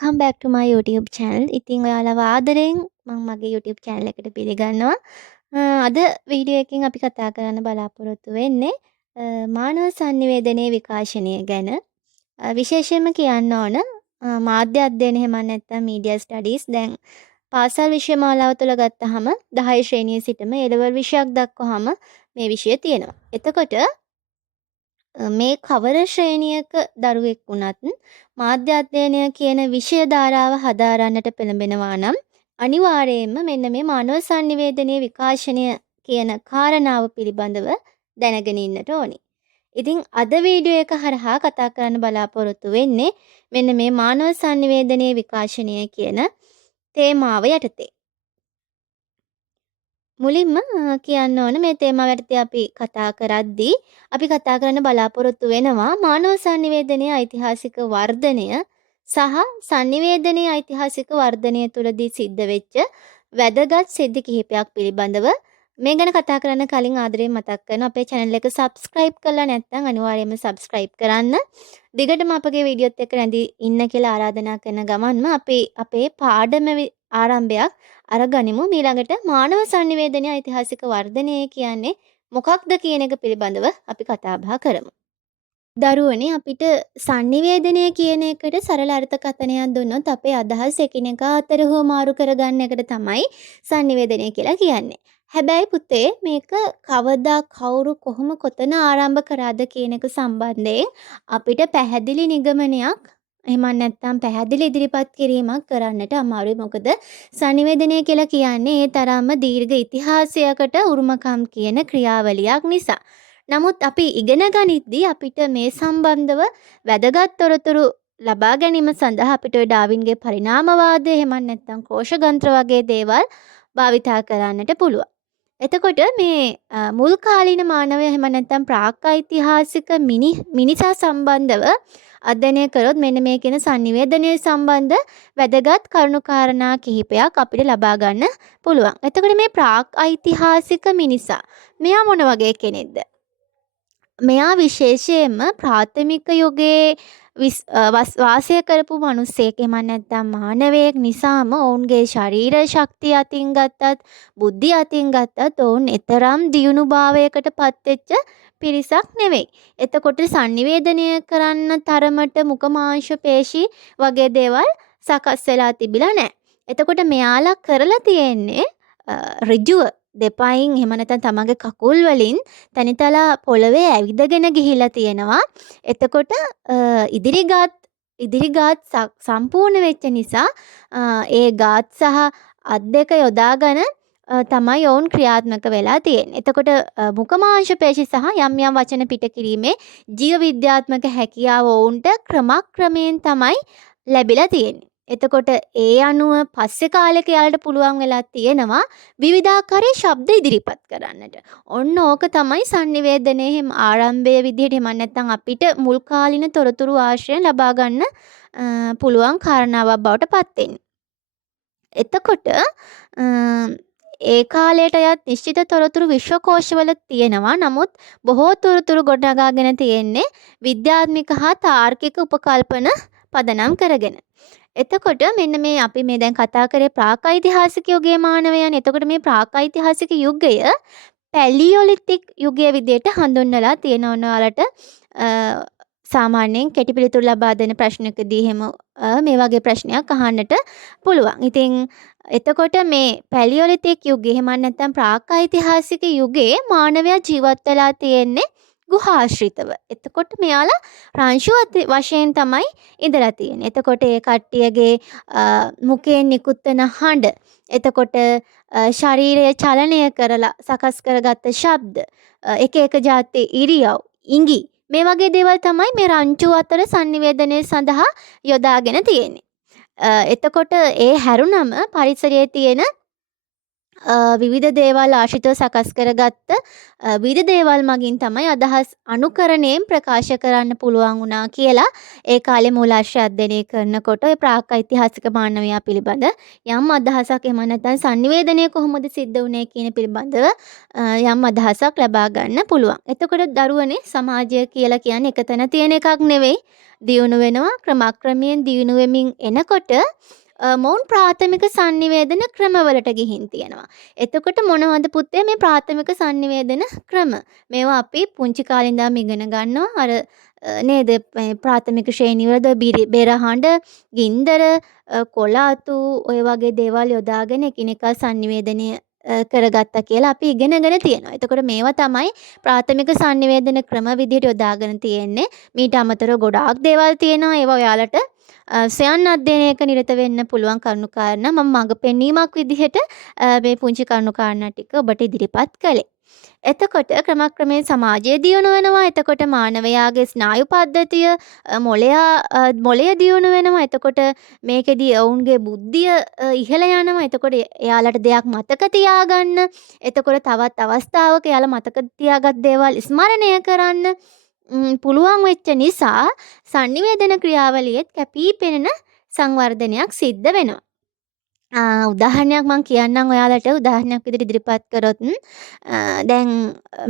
welcome back to my YouTube channel. ඉතින් ඔයාලව ආදරෙන් මම මගේ YouTube channel එකට පිළිගන්නවා. අද වීඩියෝ එකකින් අපි කතා කරන්න බලාපොරොත්තු වෙන්නේ මානව sannivedanaya විකාශනය ගැන. විශේෂයෙන්ම කියන්න ඕන මාධ්‍ය අධ්‍යයන එහෙම නැත්නම් media studies දැන් පාසල් විෂය මාලාව තුළ ගත්තහම 10 ශ්‍රේණියේ සිටම A level විෂයක් දක්වාම මේ විෂය තියෙනවා. එතකොට මේ කවර ශ්‍රේණියක දරුවෙක් වුණත් මාධ්‍ය අධ්‍යයනය කියන විෂය ධාරාව හදාරන්නට පෙළඹෙනවා නම් අනිවාර්යයෙන්ම මෙන්න මේ මානව sannivedanaya විකාශනය කියන කාරණාව පිළිබඳව දැනගෙන ඉන්නට ඕනි. ඉතින් අද වීඩියෝ එක හරහා කතා කරන්න බලාපොරොත්තු වෙන්නේ මෙන්න මේ මානව sannivedanaya විකාශනය කියන තේමාව යටතේ. මුලින්ම කියන්න ඕන මේ තේමාව යටතේ අපි කතා කරද්දී අපි කතා කරන්න බලාපොරොත්තු වෙනවා මානව sannivedanaya ඓතිහාසික වර්ධනය සහ sannivedanaya ඓතිහාසික වර්ධනය තුලදී සිද්ධ වෙච්ච වැදගත් සිද්ධි කිහිපයක් පිළිබඳව මේ ගැන කතා කරන්න කලින් ආදරයෙන් මතක් කරන අපේ channel එක subscribe කරලා නැත්නම් අනිවාර්යයෙන්ම subscribe කරන්න. දිගටම අපගේ වීඩියෝත් එක්ක රැඳී ඉන්න කියලා ආරාධනා කරන ගමන්ම අපි අපේ පාඩම ආරම්භයක් අරගනිමු. ඊළඟට මානව sannivedanaya ඓතිහාසික වර්ධනය කියන්නේ මොකක්ද කියන එක පිළිබඳව අපි කතා බහ කරමු. දරුවනේ අපිට sannivedanaya කියන එකට සරල අර්ථකථනයක් දුන්නොත් අපේ අදහස් එකිනෙකා අතර හුවමාරු කරගන්න එකට තමයි sannivedanaya කියලා කියන්නේ. හැබැයි පුතේ මේක කවදා කවුරු කොහොම කොතන ආරම්භ කරාද කියන එක සම්බන්ධයෙන් අපිට පැහැදිලි නිගමනයක් එහෙම නැත්නම් පැහැදිලි ඉදිරිපත් කිරීමක් කරන්නට අමාරුයි. මොකද sannivedanaya කියලා කියන්නේ ඒ තරම්ම දීර්ඝ ඉතිහාසයකට උරුමකම් කියන ක්‍රියාවලියක් නිසා. නමුත් අපි ඉගෙන ගනිද්දී අපිට මේ සම්බන්ධව වැදගත් තොරතුරු ලබා ගැනීම සඳහා අපිට ඩාවින්ගේ පරිණාමවාදය එහෙම නැත්නම් කෝෂගන්ත්‍ර වගේ දේවල් භාවිතා කරන්නට පුළුවන්. එතකොට මේ මුල් කාලීන මානවය එහෙම නැත්නම් ප්‍රාක් ඓතිහාසික මිනිසා සම්බන්ධව අධ්‍යයනය කරොත් මෙන්න මේ කියන sannivedanaya සම්බන්ධ වැදගත් කරුණු කාරණා කිහිපයක් අපිට ලබා ගන්න පුළුවන්. එතකොට මේ ප්‍රාක් ඓතිහාසික මිනිසා මෙයා මොන වගේ කෙනෙක්ද? මෙයා විශේෂයෙන්ම ප්‍රාථමික යුගයේ වාසය කරපු මිනිස්සෙක් එහෙම නැත්නම් මානවයෙක් නිසාම ඔවුන්ගේ ශරීර ශක්තිය අතින් ගත්තත් බුද්ධිය අතින් ගත්තත් ඔවුන් එතරම් දියුණු භාවයකට පත්වෙච්ච පිරිසක් නෙවෙයි. එතකොට sannivedanaya කරන්න තරමට මුඛ මාංශ පේශි වගේ දේවල් සකස් වෙලා තිබිලා නැහැ. එතකොට මෙයාලා කරලා තියෙන්නේ ඍජුව දෙපයින් එහෙම නැත්නම් තමන්ගේ කකුල් වලින් තනිතලා පොළවේ ඇවිදගෙන ගිහිලා තියෙනවා. එතකොට ඉදිරිගාත් සම්පූර්ණ වෙච්ච නිසා ඒ ගාත් සහ අත් දෙක යොදාගෙන තමයි ඔවුන් ක්‍රියාත්මක වෙලා තියෙන්නේ. එතකොට මුඛමාංශ පේශි සහ යම් යම් වචන පිට කිරීමේ ජීව විද්‍යාත්මක හැකියාව ඔවුන්ට ක්‍රමක්‍රමයෙන් තමයි ලැබිලා තියෙන්නේ. එතකොට ඒ අනුව පස්සේ කාලෙක යාලට පුළුවන් වෙලා තියෙනවා විවිධාකාරයේ ශබ්ද ඉදිරිපත් කරන්නට. ඔන්න ඕක තමයි sannivedanaya එහෙම ආරම්භයේ විදිහට එහෙම නැත්නම් අපිට මුල් කාලින තොරතුරු ආශ්‍රය ලබා ගන්න පුළුවන් කාරණාවක් බවට පත් වෙන්නේ. එතකොට ඒ කාලයට අයත් නිශ්චිත තොරතුරු විශ්වකෝශවල තියෙනවා. නමුත් බොහෝ තොරතුරු ගොඩනගාගෙන තියෙන්නේ විද්‍යාත්මක හා තාර්කික උපකල්පන පදනම් කරගෙන. එතකොට මෙන්න මේ අපි මේ දැන් කතා කරේ ප්‍රාක් ඓතිහාසික යුගයේ මානවයන්. එතකොට මේ ප්‍රාක් ඓතිහාසික යුගය පැලියොලිතික් යුගයේ විදිහට හඳුන්වලා තියෙනවා. ඔයාලට සාමාන්‍යයෙන් කෙටි පිළිතුරු ලබා දෙන ප්‍රශ්නකදී එහෙම මේ වගේ ප්‍රශ්නයක් අහන්නට පුළුවන්. ඉතින් එතකොට මේ පැලියොලිතික් යුගයේ එහෙම නැත්නම් ප්‍රාක් ඓතිහාසික යුගයේ මානවයා ජීවත් වෙලා තියෙන්නේ ගුහාශ්‍රිතව. එතකොට මෙයාලා රංශු වශයෙන් තමයි ඉඳලා තියෙන්නේ. එතකොට ඒ කට්ටියගේ මුඛයෙන් නිකුත් වෙන හඬ, එතකොට ශරීරය චලනය කරලා සකස් කරගත්ත ශබ්ද, එක එක જાති ඉරියව්, ඉඟි මේ වගේ දේවල් තමයි මේ රංචු අතර sannivedanaya සඳහා යොදාගෙන තියෙන්නේ. එතකොට ඒ හැරුණම පරිසරයේ තියෙන විවිධ දේවල් ආශ්‍රිතව සකස් කරගත්ත විවිධ දේවල් මගින් තමයි අදහස් අනුකරණයෙන් ප්‍රකාශ කරන්න පුළුවන් වුණා කියලා ඒ කාලේ මූලාශ්‍ර අධ්‍යයනය කරනකොට ඔය ප්‍රාක් ඓතිහාසික මානවයා පිළිබඳ යම් අදහසක් එහෙම නැත්නම් sannivedanaya කොහොමද සිද්ධ වුනේ කියන පිළිබඳව යම් අදහසක් ලබා ගන්න පුළුවන්. එතකොට දරුවනේ සමාජය කියලා කියන්නේ එක තැන තියෙන එකක් නෙවෙයි. දියුණු වෙනවා ක්‍රමක්‍රමයෙන් දියුණු වෙමින් එනකොට මොවුන් ප්‍රාථමික sannivedana ක්‍රමවලට ගිහින් තියෙනවා. එතකොට මොනවද පුතේ මේ ප්‍රාථමික sannivedana ක්‍රම? මේවා අපි පුංචි කාලේ ඉඳන් ඉගෙන ගන්නවා. අර නේද ප්‍රාථමික ශ්‍රේණිවලද බෙරහඬ, ගින්දර, කොළාතු ඔය වගේ දේවල් යොදාගෙන එකිනෙකා sannivedanaya කරගත්තා කියලා අපි ඉගෙනගෙන තියෙනවා. එතකොට මේවා තමයි ප්‍රාථමික sannivedana ක්‍රම විදිහට යොදාගෙන තියෙන්නේ. මීට අමතරව ගොඩාක් දේවල් තියෙනවා. ඒවා ඔයාලට ස්වයං අධ්‍යයනයක නිරත වෙන්න පුළුවන් කරුණු කාරණා මම මඟ පෙන්වීමක් විදිහට මේ පුංචි කරුණු කාරණා ටික ඔබට ඉදිරිපත් කළේ. එතකොට ක්‍රමක්‍රමයෙන් සමාජය දියුණු වෙනවා. එතකොට මානවයාගේ ස්නායු පද්ධතිය මොළය දියුණු වෙනවා. එතකොට මේකෙදී ඔවුන්ගේ බුද්ධිය ඉහළ යනවා. එතකොට එයාලට දෙයක් මතක තියාගන්න. එතකොට තවත් අවස්ථාවක එයාලා මතක තියාගත් දේවල් ස්මරණය කරන්න පුළුවන් වෙච්ච නිසා sannivedana ක්‍රියාවලියෙත් කැපී පෙනෙන සංවර්ධනයක් සිද්ධ වෙනවා. උදාහරණයක් මම කියන්නම් ඔයාලට උදාහරණයක් විදිහට ඉදිරිපත් කරොත් දැන්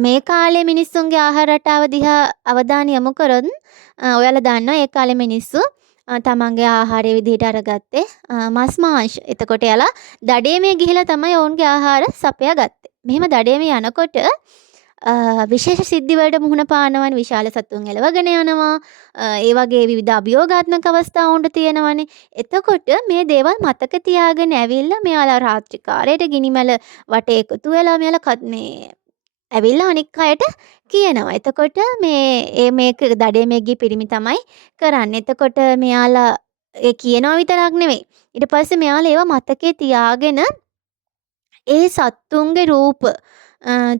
මේ කාලේ මිනිස්සුන්ගේ ආහාර රටාව දිහා අවධානය යොමු කරොත් ඔයාලා දන්නවා ඒ කාලේ මිනිස්සු තමන්ගේ ආහාරය විදිහට අරගත්තේ මස් මාංශ. එතකොට එයාලා දඩේමේ ගිහිලා තමයි ඔවුන්ගේ ආහාර සපයා ගත්තේ. මෙහෙම දඩේමේ යනකොට විශේෂ සිද්ධි වලට මුහුණ පානවනේ විශාල සතුන් එලවගෙන යනවා. ඒ වගේ විවිධ අභියෝගාත්මක අවස්ථා වුන්ට තියෙනවනේ. එතකොට මේ දේවල් මතක තියාගෙන ඇවිල්ලා මෙයාලා රාත්‍රී කාලයට ගිනිමැල වටේ එකතු වෙලා මෙයාලා මේ ඇවිල්ලා අනික් අයට කියනවා. එතකොට මේක දඩේමේ ගිය පිරිමි තමයි කරන්නේ. එතකොට මෙයාලා ඒ කියනවා විතරක් නෙවෙයි. ඊට පස්සේ මෙයාලා ඒවා මතකේ තියාගෙන ඒ සත්තුන්ගේ රූප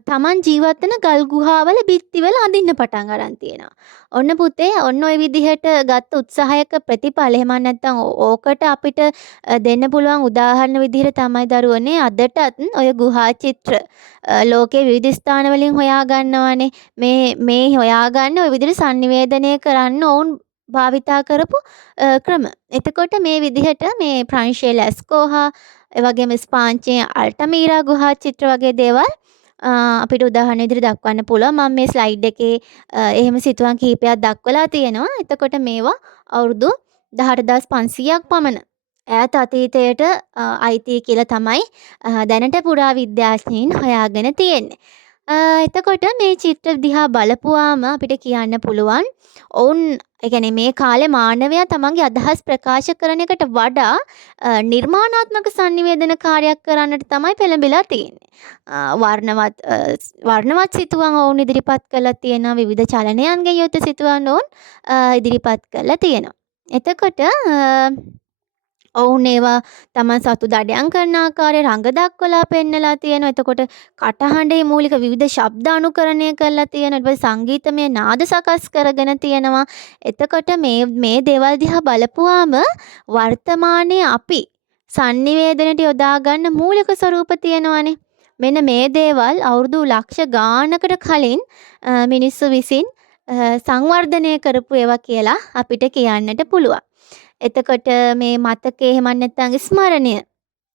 තමන් ජීවත් වෙන ගල් ගුහාවල බිත්තිවල අඳින්න පටන් අරන් තියෙනවා. ඔන්න පුතේ ඔන්න ඔය විදිහට ගත්ත උත්සාහයක ප්‍රතිඵල එහෙම නැත්නම් ඕකට අපිට දෙන්න පුළුවන් උදාහරණ විදිහට තමයි දරුවනේ අදටත් ඔය ගුහා චිත්‍ර ලෝකේ විවිධ ස්ථාන වලින් හොයා ගන්නවානේ. මේ හොයාගන්න ඔය විදිහට sannivedanaya කරන්න ඕන් භාවිතා කරපු ක්‍රම. එතකොට මේ විදිහට මේ ප්‍රංශයේ ලැස්කෝහා ඒ වගේම ස්පාන්චේ අල්ටමීරා ගුහා චිත්‍ර වගේ දේවල් අපිට උදාහරණ විදිහට දක්වන්න පුළුවන්. මම මේ ස්ලයිඩ් එකේ එහෙම සිතුවම් කිහිපයක් දක්වලා තියෙනවා. එතකොට මේවා අවුරුදු 18500ක් පමණ ඈත අතීතයට අයිති කියලා තමයි දැනට පුරාවිද්‍යාඥයින් හොයාගෙන තියෙන්නේ. එතකොට මේ චිත්‍ර දිහා බලපුවාම අපිට කියන්න පුළුවන් ඔවුන් ඒ කියන්නේ මේ කාලේ මානවයා තමන්ගේ අදහස් ප්‍රකාශ කරන එකට වඩා නිර්මාණාත්මක sannivedana කාර්යයක් කරන්නට තමයි පෙළඹිලා තියෙන්නේ. වර්ණවත් සිතුවම් ඔවුන් ඉදිරිපත් කරලා තියෙනවා. විවිධ චලනයන්ගෙන් යුත් සිතුවම් ඔවුන් ඉදිරිපත් කරලා තියෙනවා. එතකොට ඔවුන් ඒවා තමන් සතු දඩයන් කරන ආකාරය රඟ දක්වලා පෙන්නලා තියෙනවා. එතකොට කටහඬේ මූලික විවිධ ශබ්ද අනුකරණය කරලා තියෙනවා. ඊට පස්සේ සංගීතමය නාද සකස් කරගෙන තියෙනවා. එතකොට මේ දේවල් දිහා බලපුවාම වර්තමානයේ අපි sannivedanයට යොදා ගන්න මූලික ස්වරූප තියෙනවානේ. මෙන්න මේ දේවල් අවුරුදු ලක්ෂ ගානකට කලින් මිනිස්සු විසින් සංවර්ධනය කරපු ඒවා කියලා අපිට කියන්නට පුළුවන්. එතකොට මේ මතකයේ එහෙම නැත්නම් ස්මරණය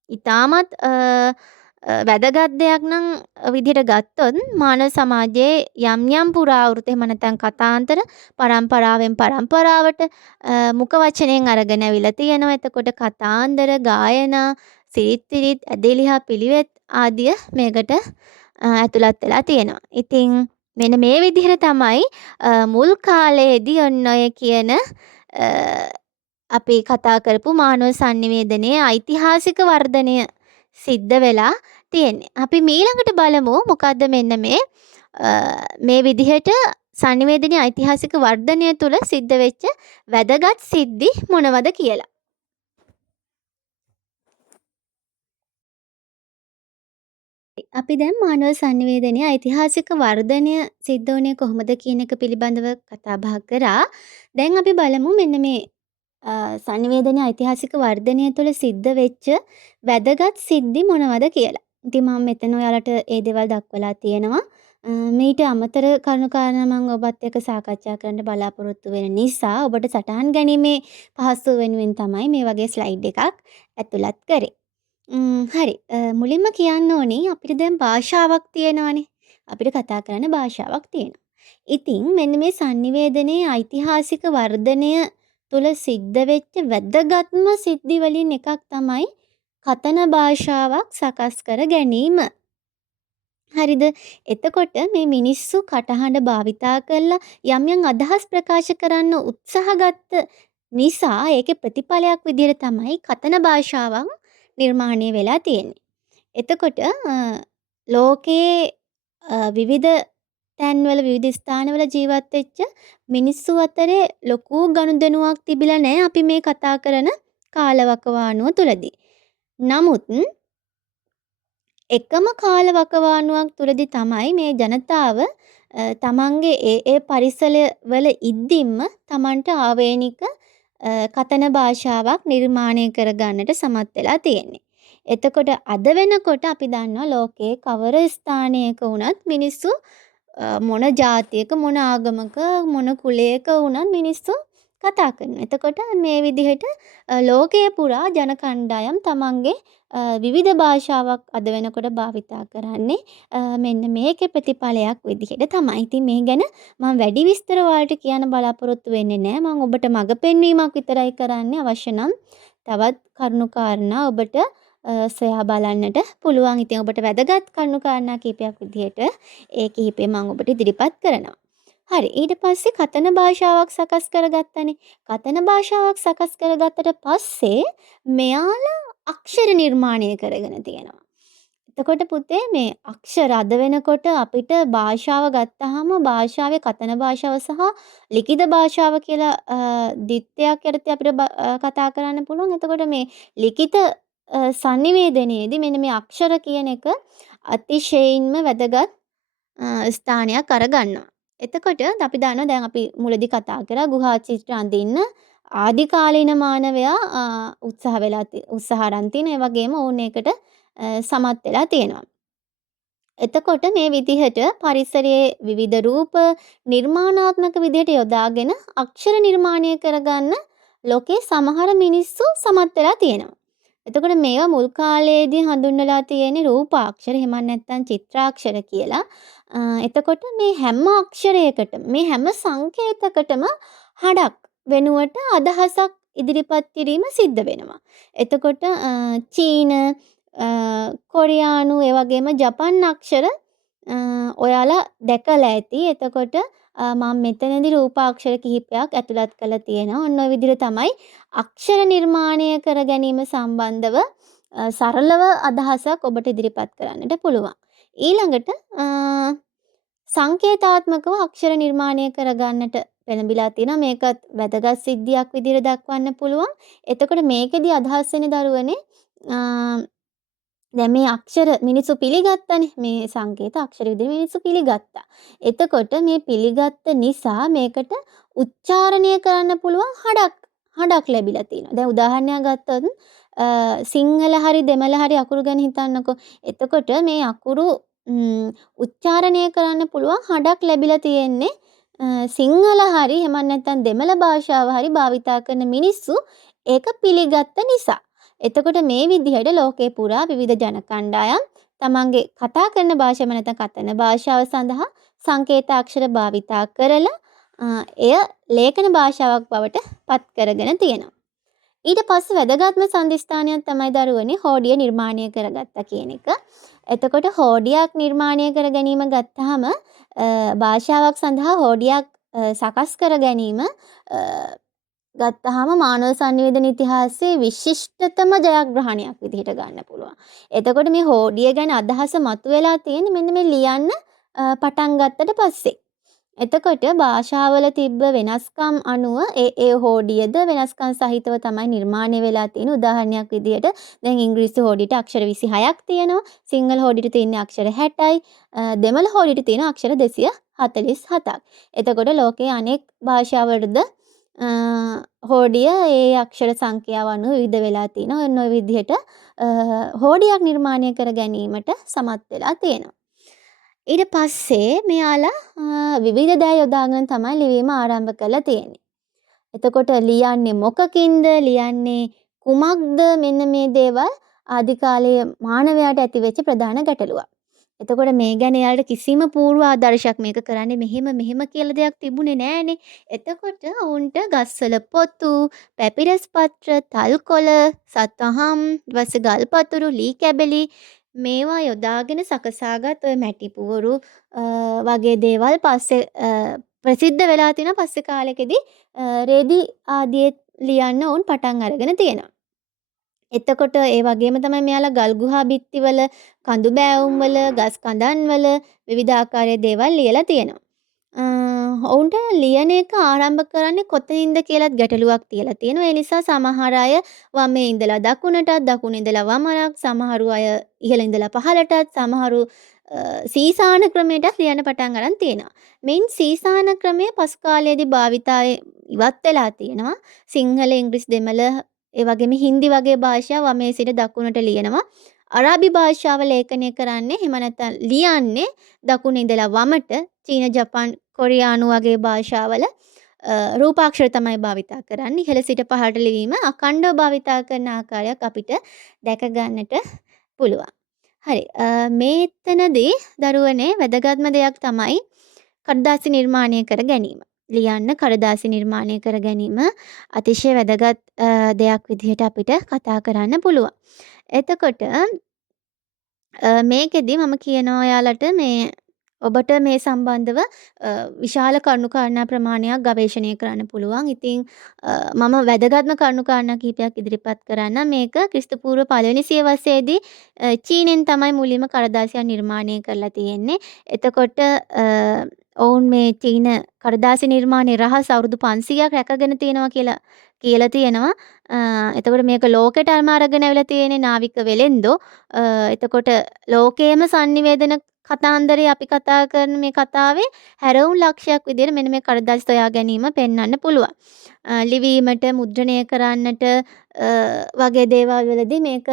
ඊටමත් වැදගත් දෙයක් නම් විදිහට ගත්තොත් මානව සමාජයේ යම් යම් පුරාවෘත එහෙම නැත්නම් කතාන්තර පරම්පරාවෙන් පරම්පරාවට මුඛ වචනයෙන් අරගෙන අවිලා තියෙනවා. එතකොට කතාන්තර ගායනා සිරිත් ඇදලිහා පිළිවෙත් ආදිය මේකට ඇතුළත් වෙලා තියෙනවා. ඉතින් මෙන්න මේ විදිහට තමයි මුල් කාලයේදී ඔන්න ඔය කියන අපි කතා කරපු මානව sannivedanaya ඓතිහාසික වර්ධනය සිද්ධ වෙලා තියෙන්නේ. අපි ඊළඟට බලමු මොකද්ද මෙන්න මේ විදිහට sannivedanaya ඓතිහාසික වර්ධනය තුළ සිද්ධ වෙච්ච වැදගත් සිද්ධි මොනවද කියලා. අපි දැන් මානව sannivedanaya ඓතිහාසික වර්ධනය සිද්ධ වුණේ කොහොමද කියන එක පිළිබඳව කතා බහ කරා. දැන් අපි බලමු මෙන්න මේ sannivedanaya ඓතිහාසික වර්ධනය තුළ සිද්ධ වෙච්ච වැදගත් සිද්ධි මොනවද කියලා. ඉතින් මම මෙතන ඔයාලට ඒ දේවල් දක්වලා තියෙනවා. මීට අමතර කරුණු කාරණා මම ඔබත් එක්ක සාකච්ඡා කරන්න බලාපොරොත්තු වෙන නිසා ඔබට සටහන් ගැනීමේ පහසුව වෙනුවෙන් තමයි මේ වගේ ස්ලයිඩ් එකක් ඇතුළත් කරේ. හරි. මුලින්ම කියන්න ඕනේ අපිට දැන් භාෂාවක් තියෙනවානේ. අපිට කතා කරන්න භාෂාවක් තියෙනවා. ඉතින් මෙන්න මේ sannivedanaye ඓතිහාසික වර්ධනය තුල සිද්ධ වෙච්ච වැදගත්ම සිද්ධි වලින් එකක් තමයි කතන භාෂාවක් සකස් කර ගැනීම. හරිද? එතකොට මේ මිනිස්සු කටහඬ භාවිතා කරලා යම් යම් අදහස් ප්‍රකාශ කරන්න උත්සාහ ගත්ත නිසා ඒකේ ප්‍රතිඵලයක් විදිහට තමයි කතන භාෂාවක් නිර්මාණය වෙලා තියෙන්නේ. එතකොට ලෝකයේ විවිධ තැන්වල විවිධ ස්ථානවල ජීවත් වෙච්ච මිනිස්සු අතරේ ලොකු ගනුදෙනුවක් තිබිලා නැහැ අපි මේ කතා කරන කාලවකවානුව තුලදී. නමුත් එකම කාලවකවානුවක් තුලදී තමයි මේ ජනතාව තමන්ගේ ඒ පරිසරවල ඉද්දින්ම තමන්ට ආවේනික කතන භාෂාවක් නිර්මාණය කරගන්නට සමත් වෙලා තියෙන්නේ. එතකොට අද වෙනකොට අපි දන්නවා ලෝකයේ කවර ස්ථානයක වුණත් මිනිස්සු මොන ජාතියක මොන ආගමක මොන කුලයක වුණත් මිනිස්සු කතා කරනවා. එතකොට මේ විදිහට ලෝකයේ පුරා ජන කණ්ඩායම් තමන්ගේ විවිධ භාෂාවක් අද වෙනකොට භාවිතා කරන්නේ මෙන්න මේකේ ප්‍රතිඵලයක් විදිහට තමයි. ඉතින් මේ ගැන මම වැඩි විස්තර වලට කියන්න බලාපොරොත්තු වෙන්නේ නැහැ. මම ඔබට මඟ පෙන්වීමක් විතරයි කරන්නේ. අවශ්‍ය නම් තවත් කරුණු කාරණා ඔබට සොයා බලන්නට පුළුවන්. ඉතින් ඔබට වැදගත් කරුණු කාරණා කීපයක් විදිහට ඒ කිහිපේ මම ඔබට ඉදිරිපත් කරනවා. හරි. ඊට පස්සේ කතන භාෂාවක් සකස් කරගත්තනේ. කතන භාෂාවක් සකස් කරගත්තට පස්සේ මෙයාලා අක්ෂර නිර්මාණය කරගෙන තියෙනවා. එතකොට පුතේ මේ අක්ෂර අද වෙනකොට අපිට භාෂාව ගත්තාම භාෂාවේ කතන භාෂාව සහ ලිඛිත භාෂාව කියලා දිත්‍යයක් යටතේ අපිට කතා කරන්න පුළුවන්. එතකොට මේ ලිඛිත sannivedanaයේදී මෙන්න මේ අක්ෂර කියන එක අතිශයින්ම වැදගත් ස්ථානයක් අරගන්නවා. එතකොට අපි දන්නවා දැන් අපි මුලදී කතා කරා ගුහා චිත්‍ර අඳින්න ආදි කාලීන මානවයා උත්සාහ අරන් තියෙන ඒ වගේම ඕන එකට සමත් වෙලා තියෙනවා. එතකොට මේ විදිහට පරිසරයේ විවිධ රූප නිර්මාණාත්මක විදිහට යොදාගෙන අක්ෂර නිර්මාණය කරගන්න ලෝකේ සමහර මිනිස්සු සමත් වෙලා තියෙනවා. එතකොට මේවා මුල් කාලයේදී හඳුන්වලා තියෙන රූපාක්ෂර එහෙම නැත්නම් චිත්‍රාක්ෂර කියලා. එතකොට මේ හැම අක්ෂරයකටම මේ හැම සංකේතකටම හඩක් වෙනුවට අදහසක් ඉදිරිපත් කිරීම සිද්ධ වෙනවා. එතකොට චීන කොරියානු ඒ වගේම ජපන් අක්ෂර ඔයාලා දැකලා ඇති. එතකොට මම මෙතනදී රූපාක්ෂර කිහිපයක් ඇතුළත් කරලා තියෙනවා. ඔන්න ඔය විදිහට තමයි අක්ෂර නිර්මාණය කර ගැනීම සම්බන්ධව සරලව අදහසක් ඔබට ඉදිරිපත් කරන්නට පුළුවන්. ඊළඟට සංකේතාත්මකව අක්ෂර නිර්මාණය කරගන්නට පෙළඹිලා තියෙනවා. මේකත් වැදගත් සිද්ධියක් විදිහට දක්වන්න පුළුවන්. එතකොට මේකෙදි අදහස් වෙන දරුවනේ දැන් මේ අක්ෂර මිනිස්සු පිළිගත්තනේ. මේ සංකේත අක්ෂර විදිහට මිනිස්සු පිළිගත්තා. එතකොට මේ පිළිගත්ත නිසා මේකට උච්චාරණය කරන්න පුළුවන් හඩක් ලැබිලා තියෙනවා. දැන් උදාහරණයක් ගත්තොත් සිංහල හරි දෙමළ හරි අකුරු ගැන හිතන්නකෝ. එතකොට මේ අකුරු උච්චාරණය කරන්න පුළුවන් හඩක් ලැබිලා තියෙන්නේ සිංහල හරි එහෙම නැත්නම් දෙමළ භාෂාව හරි භාවිතා කරන මිනිස්සු ඒක පිළිගත්ත නිසා. එතකොට මේ විදිහට ලෝකේ පුරා විවිධ ජන කණ්ඩායම් තමන්ගේ කතා කරන භාෂාව නැත්නම් කතන භාෂාව සඳහා සංකේතාක්ෂර භාවිතා කරලා එය ලේඛන භාෂාවක් බවට පත් කරගෙන තියෙනවා. ඊට පස්සේ වැදගත්ම සම්දිස්ථානයක් තමයි දරුවනේ හෝඩිය නිර්මාණය කරගත්තා කියන එක. එතකොට හෝඩියක් නිර්මාණය කර ගැනීම ගත්තාම භාෂාවක් සඳහා හෝඩියක් සකස් කර ගැනීම ගත්තාම මානව සංනිවේදන ඉතිහාසයේ විශිෂ්ටතම ජයග්‍රහණයක් විදිහට ගන්න පුළුවන්. එතකොට මේ හෝඩිය ගැන අදහස මතුවලා තියෙන්නේ මෙන්න මේ ලියන්න පටන් ගත්තට පස්සේ. එතකොට භාෂාවල තිබ්බ වෙනස්කම් අනුව ඒ හෝඩියද වෙනස්කම් සහිතව තමයි නිර්මාණය වෙලා තියෙන. උදාහරණයක් විදිහට දැන් ඉංග්‍රීසි හෝඩියට අක්ෂර 26ක් තියෙනවා. සිංහල හෝඩියට තියෙන අක්ෂර 60යි. දෙමළ හෝඩියට තියෙන අක්ෂර 247ක්. එතකොට ලෝකයේ අනෙක් භාෂාවලද හෝඩිය ඒ අක්ෂර සංඛ්‍යාව අනුව විවිධ වෙලා තියෙනවා. ඔන්න ඔය විදිහට හෝඩියක් නිර්මාණය කර ගැනීමට සමත් වෙලා තියෙනවා. ඊට පස්සේ මෙයාලා විවිධ දෑ යොදාගෙන තමයි ලිවීම ආරම්භ කරලා තියෙන්නේ. එතකොට ලියන්නේ මොකකින්ද? ලියන්නේ කුමක්ද? මෙන්න මේ දේවල් ආදි කාලයේ මානවයාට ඇතිවෙච්ච ප්‍රධාන ගැටලුවක්. එතකොට මේ ගැන එයාලට කිසිම පූර්ව ආදර්ශයක් මේක කරන්නේ මෙහෙම කියලා දෙයක් තිබුණේ නෑනේ. එතකොට ඔවුන්ට ගස්වල පොතු, පැපිරස් පත්‍ර, තල්කොළ, සතහම්, ඊපස්සේ ගල් පතුරු, ලී කැබලි මේවා යොදාගෙන සකසාගත් ඔය මැටි පුවරු වගේ දේවල් පස්සේ ප්‍රසිද්ධ වෙලා තියෙනවා. පස්සේ කාලෙකදී රේදි ආදියේ ලියන්න ඔවුන් පටන් අරගෙන තියෙනවා. එතකොට ඒ වගේම තමයි මෙයාලා ගල් ගුහා බිත්තිවල, කඳු බෑවුම්වල, ගස් කඳන්වල විවිධ ආකාරයේ දේවල් ලියලා තියෙනවා. ඔවුන්ට ලියන එක ආරම්භ කරන්නේ කොතනින්ද කියලාත් ගැටලුවක් තියලා තියෙනවා. ඒ නිසා සමහර අය වමේ ඉඳලා දකුණටත්, දකුණේ ඉඳලා වමට, සමහරු අය ඉහළ ඉඳලා පහළටත්, සමහරු සීසාන ක්‍රමයටත් ලියන්න පටන් අරන් තියෙනවා. මෙයින් සීසාන ක්‍රමය පසු කාලයේදී භාවිතායේ ඉවත් වෙලා තියෙනවා. සිංහල, ඉංග්‍රීසි, දෙමළ ඒ වගේම හින්දි වගේ භාෂා වමේ සිට දකුණට ලියනවා. අරාබි භාෂාව ලේඛනය කරන්නේ එහෙම නැත්නම් ලියන්නේ දකුණේ ඉඳලා වමට. චීන, ජපාන්, කොරියානු වගේ භාෂාවල රූපාක්ෂර තමයි භාවිතා කරන්නේ. ඉහළ සිට පහළට ලිවීම අඛණ්ඩව භාවිතා කරන ආකාරයක් අපිට දැක ගන්නට පුළුවන්. හරි. මේතනදී දරුවනේ වැදගත්ම දෙයක් තමයි කඩදාසි නිර්මාණය කර ගැනීම. ලියන්න කඩදාසි නිර්මාණය කර ගැනීම අතිශය වැදගත් දෙයක් විදිහට අපිට කතා කරන්න පුළුවන්. එතකොට මේකෙදි මම කියනවා ඔයාලට මේ ඔබට මේ සම්බන්ධව විශාල කරුණු කාරණා ප්‍රමාණයක් ගවේෂණය කරන්න පුළුවන්. ඉතින් මම වැදගත්ම කරුණු කාරණා කිහිපයක් ඉදිරිපත් කරන්නම්. මේක ක්‍රිස්තු පූර්ව පළවෙනි සියවසේදී චීනෙන් තමයි මුලින්ම කඩදාසියක් නිර්මාණය කරලා තියෙන්නේ. එතකොට ඔවුන් මේ චීන කඩදාසි නිර්මාණයේ රහස අවුරුදු 500ක් රැකගෙන තියෙනවා කියලා තියෙනවා. එතකොට මේක ලෝකෙට අරගෙන ඇවිල්ලා තියෙන්නේ නාවික වෙලෙන්දෝ. එතකොට ලෝකයේම sannivedana කතාන්දරේ අපි කතා කරන මේ කතාවේ හැරවුම් ලක්ෂයක් විදිහට මෙන්න මේ කඩදාසි සොයා ගැනීම පෙන්වන්න පුළුවන්. ලිවීමට, මුද්‍රණය කරන්නට වගේ දේවල් වලදී මේක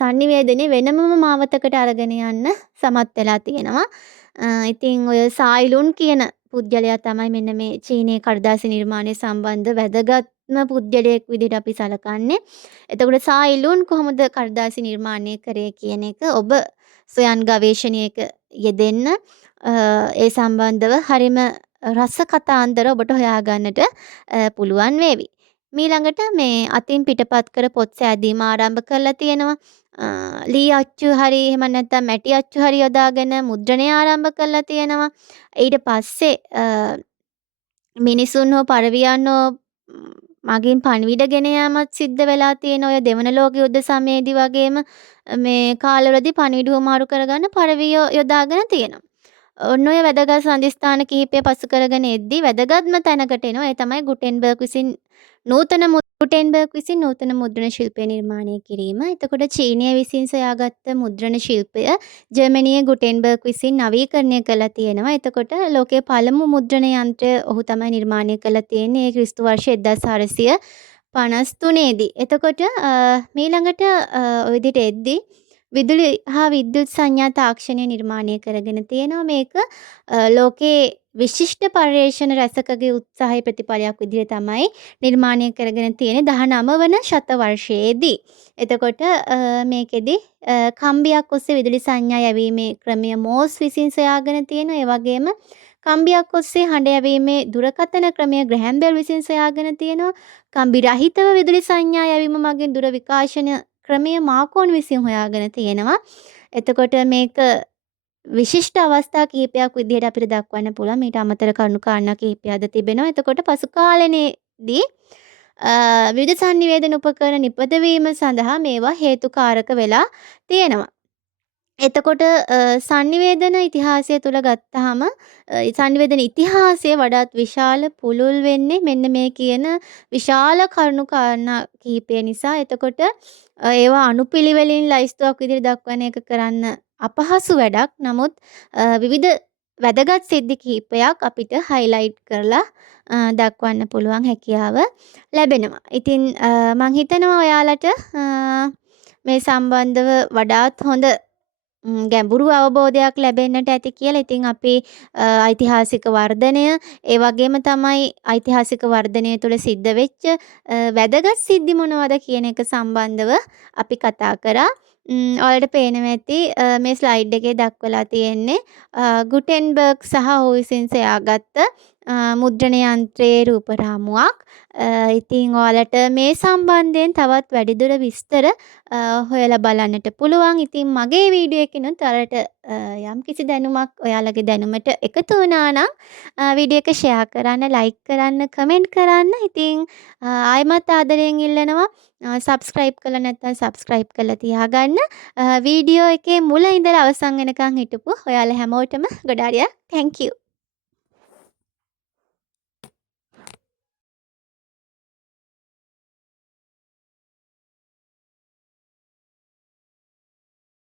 sannivedane වෙනමම මාවතකට අරගෙන යන්න සමත් වෙලා තියෙනවා. ඉතින් ඔය සායිලුන් කියන පුද්ගලයා තමයි මෙන්න මේ චීනයේ කඩදාසි නිර්මාණය සම්බන්ධ වැදගත්ම පුද්ගලයෙක් විදිහට අපි සලකන්නේ. එතකොට සායිලුන් කොහොමද කඩදාසි නිර්මාණය කරේ කියන එක ඔබ සොයන් ගවේෂණයක යෙදෙන්න ඒ සම්බන්ධව හරිම රස කතාන්දර ඔබට හොයාගන්නට පුළුවන් වේවි. මීළඟට මේ අතින් පිටපත් කර පොත් සෑදීම ආරම්භ කරලා තියෙනවා. ලී අච්චු හරි එහෙම නැත්නම් මැටි අච්චු හරි යොදාගෙන මුද්‍රණය ආරම්භ කරලා තියෙනවා. ඊට පස්සේ මිනිසුන් හෝ පරවියන් හෝ මගින් පණිවිඩ ගෙන යාමත් සිද්ධ වෙලා තියෙන ඔය දෙවන ලෝක යුද්ධ සමයේදී වගේම මේ කාලවලදී පණිවිඩ හුවමාරු කරගන්න පරවියෝ යොදාගෙන තියෙනවා. ඔන්න ඔය වැදගත් සන්දිස්ථාන කිහිපය පසු කරගෙන එද්දී වැදගත්ම තැනකට එනවා. ඒ තමයි ගුටෙන්බර්ග් විසින් නූතන මුද්‍රණ ශිල්පය නිර්මාණය කිරීම. එතකොට චීනය විසින් සොයාගත්ත මුද්‍රණ ශිල්පය ජර්මනියේ ගුටෙන්බර්ග් විසින් නවීකරණය කරලා තියෙනවා. එතකොට ලෝකයේ පළමු මුද්‍රණ යන්ත්‍රය ඔහු තමයි නිර්මාණය කරලා තියෙන්නේ. ක්‍රිස්තු වර්ෂ 1453 දී. එතකොට මීළඟට ඔය විදිහට එද්දී විදුලි හා විද්‍යුත් සංඥා තාක්ෂණය නිර්මාණය කරගෙන තියෙනවා. මේක ලෝකේ විශිෂ්ට පර්යේෂණ රැසකගේ උත්සාහයේ ප්‍රතිඵලයක් විදිහට තමයි නිර්මාණය කරගෙන තියෙන්නේ 19 වන ශතවර්ෂයේදී. එතකොට මේකෙදි කම්බියක් ඔස්සේ විදුලි සංඥා යැවීමේ ක්‍රමය මෝස් විසින් සොයාගෙන තියෙනවා. ඒ වගේම කම්බියක් ඔස්සේ හඬ යැවීමේ දුරකථන ක්‍රමය ග්‍රැහම් බෙල් විසින් සොයාගෙන තියෙනවා. කම්බි රහිතව විදුලි සංඥා යැවීම මගින් දුර විකාශන ක්‍රමය මාකෝන් විසින් හොයාගෙන තියෙනවා. එතකොට මේක විශිෂ්ට අවස්ථා කිහිපයක් විදිහට අපිට දක්වන්න පුළුවන්. මීට අමතර කරුණු කාරණා කිහිපයක්ද තිබෙනවා. එතකොට පසු කාලෙනේදී විවිධ sannivedana උපකරණ නිපදවීම සඳහා මේවා හේතුකාරක වෙලා තියෙනවා. එතකොට sannivedana ඉතිහාසය තුල ගත්තාම sannivedana ඉතිහාසය වඩාත් විශාල පුළුල් වෙන්නේ මෙන්න මේ කියන විශාල කරුණු කාරණා කිහිපය නිසා. එතකොට ඒවා අනුපිළිවෙලින් ලයිස්තුවක් විදිහට දක්වන එක කරන්න අපහසු වැඩක්. නමුත් විවිධ වැදගත් සිද්ධි කිහිපයක් අපිට highlight කරලා දක්වන්න පුළුවන් හැකියාව ලැබෙනවා. ඉතින් මං හිතනවා ඔයාලට මේ සම්බන්ධව වඩාත් හොඳ ගැඹුරු අවබෝධයක් ලැබෙන්නට ඇති කියලා. ඉතින් අපි ඓතිහාසික වර්ධනය ඒ වගේම තමයි ඓතිහාසික වර්ධනය තුළ සිද්ධ වෙච්ච වැදගත් සිද්ධි මොනවද කියන එක සම්බන්ධව අපි කතා කරා. ඔයාලට පේනවා ඇති මේ ස්ලයිඩ් එකේ දක්වලා තියෙන්නේ ගුටෙන්බර්ග් සහ ඔහු විසින් සොයාගත්ත මුද්‍රණ යන්ත්‍රයේ රූප රාමුවක්. ඉතින් ඔයාලට මේ සම්බන්ධයෙන් තවත් වැඩිදුර විස්තර හොයලා බලන්නට පුළුවන්. ඉතින් මගේ වීඩියෝ එකකිනුත් ඔයාලට යම්කිසි දැනුමක් ඔයාලගේ දැනුමට එකතු වුණා නම් වීඩියෝ එක ෂෙයා කරන්න, ලයික් කරන්න, කමෙන්ට් කරන්න. ඉතින් ආයෙමත් ආදරයෙන් ඉල්ලනවා සබ්ස්ක්‍රයිබ් කරලා නැත්නම් සබ්ස්ක්‍රයිබ් කරලා තියාගන්න. වීඩියෝ එකේ මුල ඉඳලා අවසන් වෙනකන් හිටපු ඔයාලා හැමෝටම ගොඩාරියක් thank you.